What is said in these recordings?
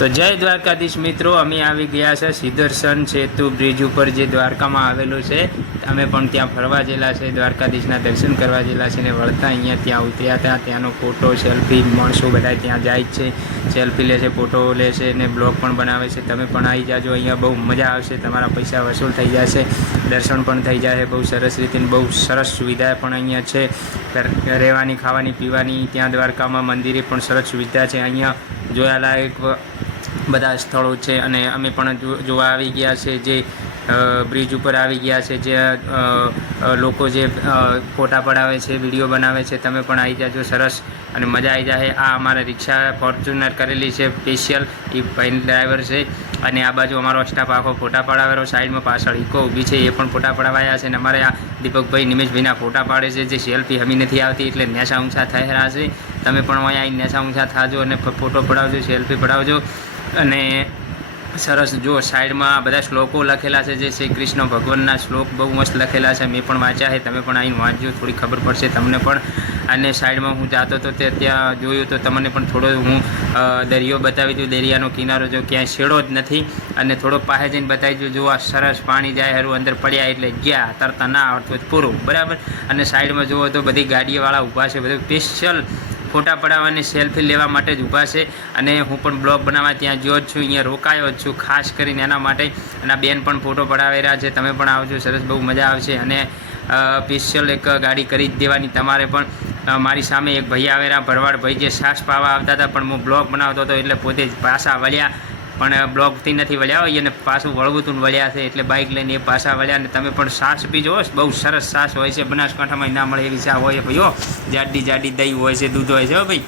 તો જય દ્વારકાધીશ મિત્રો, અમે આવી ગયા છે સિદ્ધર્શન સેતુ બ્રિજ ઉપર જે દ્વારકામાં આવેલું છે. અમે પણ ત્યાં ફરવા જેલા છે, દ્વારકાધીશના દર્શન કરવા જેલા છે ને વળતા અહીંયા ત્યાં ઉતર્યા હતા. ત્યાંનો ફોટો, સેલ્ફી માણસો બધા ત્યાં જાય છે. સેલ્ફી લે છે, ફોટો લે છે ને બ્લોગ પણ બનાવે છે. તમે પણ આવી જાજો, અહીંયા બહુ મજા આવશે. તમારા પૈસા વસૂલ થઈ જશે, દર્શન પણ થઈ જાય બહુ સરસ રીતે બહુ સરસ સુવિધા પણ અહીંયા છે. રહેવાની, ખાવાની, પીવાની ત્યાં દ્વારકામાં મંદિરે પણ સરસ સુવિધા છે. અહીંયા જોયાલાયક બધા સ્થળો છે અને અમે પણ જોવા આવી ગયા છે જે બ્રિજ ઉપર આવી ગયા છે, જે લોકો જે ફોટા પડાવે છે વીડિયો બનાવે છે, તમે પણ આવી જાજો, સરસ અને મજા આવી જાય આ અમારે રિક્ષા ફોર્ચ્યુનર કરેલી છે સ્પેશિયલ એ ભાઈ ડ્રાઈવર છે અને આ બાજુ અમારો સ્ટાફ આખો ફોટા પડાવેલો, સાઈડમાં પાછળ ઇકો ઊભી છે, એ પણ ફોટા પડાવાયા છે અને અમારે આ દીપકભાઈ નિમેશભાઈના ફોટા પાડે છે, જે સેલ્ફી હમી નથી આવતી એટલે નેસા ઊંચા રહ્યા છે. તમે પણ અહીંયા નેસા ઊંચા થાજો અને ફોટો પડાવજો સેલ્ફી પડાવજો અને સરસ. જો સાઈડમાં બધા શ્લોકો લખેલા છે, જે શ્રી કૃષ્ણ ભગવાનના શ્લોક બહુ મસ્ત લખેલા છે, મેં પણ વાંચ્યા છે, તમે પણ અહીં વાંચજો, થોડી ખબર પડશે તમને પણ. અને સાઈડમાં હું જાતો હતો તે ત્યાં જોયું તો તમને પણ થોડો હું દરિયો બતાવી દઉં. દરિયાનો કિનારો જો ક્યાંય છેડો જ નથી. અને થોડો પાસે જઈને બતાવી દઉં, જો આ સરસ પાણી જાય હરું અંદર પડ્યા એટલે ગયા, તરતા ના આવડતું પૂરું. બરાબર? અને સાઈડમાં જુઓ તો બધી ગાડીવાળા ઊભા છે, બધું સ્પેશિયલ ફોટા પડાવવાની સેલ્ફી લેવા માટે જ ઊભા છે અને હું પણ બ્લોગ બનાવવા ત્યાં જ્યો જ છું, અહીંયા રોકાયો જ છું, ખાસ કરીને એના માટે. અને બેન પણ ફોટો પડાવી રહ્યા છે, તમે પણ આવજો, સરસ બહુ મજા આવશે. અને સ્પેશિયલ એક ગાડી કરી જ દેવાની તમારે પણ. મારી સામે એક ભાઈ આવેલા, ભરવાડ ભાઈ જે સાસ પાવા આવતા હતા, પણ હું બ્લોગ બનાવતો હતો એટલે પોતે જ પાછા વળ્યા. પણ બ્લોકથી નથી વળ્યા હોય અને પાછું વળવું તું વળ્યા છે એટલે બાઇક લઈને એ પાછા વળ્યા અને તમે પણ સાસ પીજો હો, બહુ સરસ સાસ હોય છે બનાસકાંઠામાં ના મળે એવી ચા હોય ભાઈઓ જાડી જાડી દહીં હોય છે દૂધ હોય છે ભાઈ.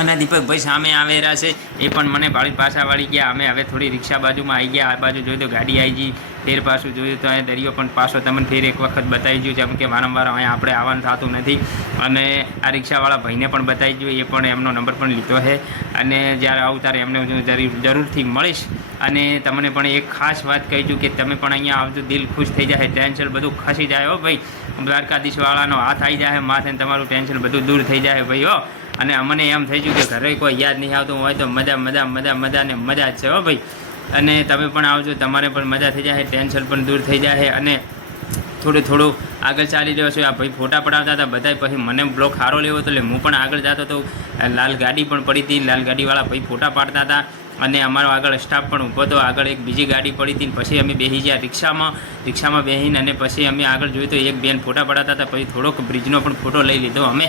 અને દીપકભાઈ સામે આવેલા છે એ પણ મને ભાળી પાછા વાળી ગયા. અમે હવે થોડી રિક્ષા બાજુમાં આવી ગયા. આ બાજુ જોઈ તો ગાડી આવી ગઈ. ફેર પાછું જોયું તો અહીંયા દરિયો પણ પાછો તમને ફેર એક વખત બતાવી ગયું જેમ કે વારંવાર અહીંયા આપણે આવવાનું થતું નથી. અને આ રિક્ષાવાળા ભાઈને પણ બતાવી ગયું, એ પણ એમનો નંબર પણ લીધો છે. અને જ્યારે આવું ત્યારે એમને હું જરૂરથી મળીશ. અને તમને પણ એક ખાસ વાત કહી છું કે તમે પણ અહીંયા આવજો, દિલ ખુશ થઈ જાય, ટેન્શન બધું ખસી જાય હો ભાઈ. દ્વારકાધીશવાળાનો હાથ આવી જાય માથે તમારું ટેન્શન બધું દૂર થઈ જાય ભાઈ હો. અને અમને એમ થઈ ગયું કે ઘરે કોઈ યાદ નહીં આવતું હોય તો મજા મજા મજા મજા ને મજા જ છે હો ભાઈ. અને તમે પણ આવજો, તમારે પણ મજા થઈ જાય, ટેન્શન પણ દૂર થઈ જાય અને થોડું થોડું આગળ ચાલી રહ્યો છું. આ ભાઈ ફોટા પડાવતા હતા બધા પછી મને બ્લોક સારો લેવો હતો એટલે હું પણ આગળ જતો હતો લાલ ગાડી પણ પડી હતી, લાલ ગાડીવાળા ભાઈ ફોટા પાડતા હતા અને અમારો આગળ સ્ટાફ પણ ઊભો હતો. આગળ એક બીજી ગાડી પડી હતી પછી અમે બેસી ગયા રિક્ષામાં રિક્ષામાં બેસીને અને પછી અમે આગળ જોયું તો એક બેન ફોટા પડાતા હતા, પછી થોડોક બ્રિજનો પણ ફોટો લઈ લીધો અમે.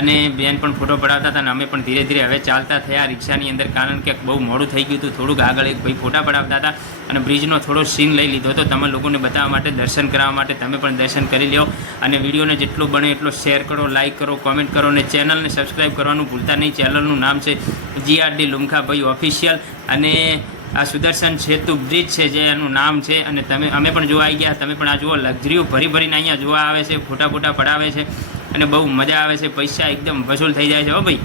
અને બેન પણ ફોટો પડાવતા હતા અને અમે પણ ધીરે ધીરે હવે ચાલતા થયા. રિક્ષાની અંદર કારણ કે બહુ મોડું થઈ ગયું હતું. થોડુંક આગળ એક ભાઈ ફોટા પડાવતા હતા અને બ્રિજનો થોડો સીન લઈ લીધો હતો. તમે લોકોને બતાવવા માટે, દર્શન કરાવવા માટે તમે પણ દર્શન કરી લો અને વિડીયોને જેટલું બને એટલો શેર કરો લાઇક કરો કોમેન્ટ કરો અને ચેનલને સબસ્ક્રાઈબ કરવાનું ભૂલતા નહીં. ચેનલનું નામ છે જીઆરડી લુમખાભાઈ ઓફિશિયલ અને આ સુદર્શન સેતુ બ્રિજ છે જે એનું નામ છે. અને તમે, અમે પણ જોવા આવી ગયા. તમે પણ આ જુઓ, લક્ઝરીઓ ભરી ભરીને અહીંયા જોવા આવે છે, ફોટા ફોટા પડાવે છે. અને બહુ મજા આવે છે, પૈસા એકદમ વસૂલ થઈ જાય છે, હો ભાઈ.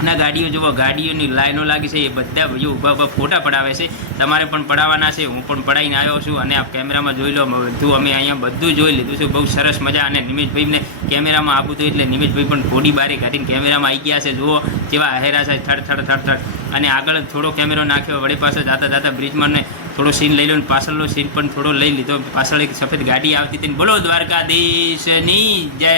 અને ગાડીઓ જુઓ, ગાડીઓની લાઈનો લાગી છે, એ બધા ભાઈઓ ઊભા ઊભા ફોટા પડાવે છે. તમારે પણ પડાવવાના છે, હું પણ પડાવીને આવ્યો છું અને આ કેમેરામાં જોઈ લો, બધું અમે અહીંયા બધું જોઈ લીધું છે, બહુ સરસ મજા. અને નિમેશભાઈને કેમેરામાં આપું હતું એટલે નિમેશભાઈ પણ ઘોડી બારી કાઢીને કેમેરામાં આવી ગયા છે, જુઓ કેવા હેરા છે, થડ થડ થડ થડ. અને આગળ થોડો કેમેરો નાખ્યો, વળી પાસે જાતા જાતા બ્રિજમાં ને થોડો સીન લઈ લો ને પાછળનો સીન પણ થોડો લઈ લીધો. પાછળ એક સફેદ ગાડી આવતી હતી ને, બોલો દ્વારકાધીશની જય.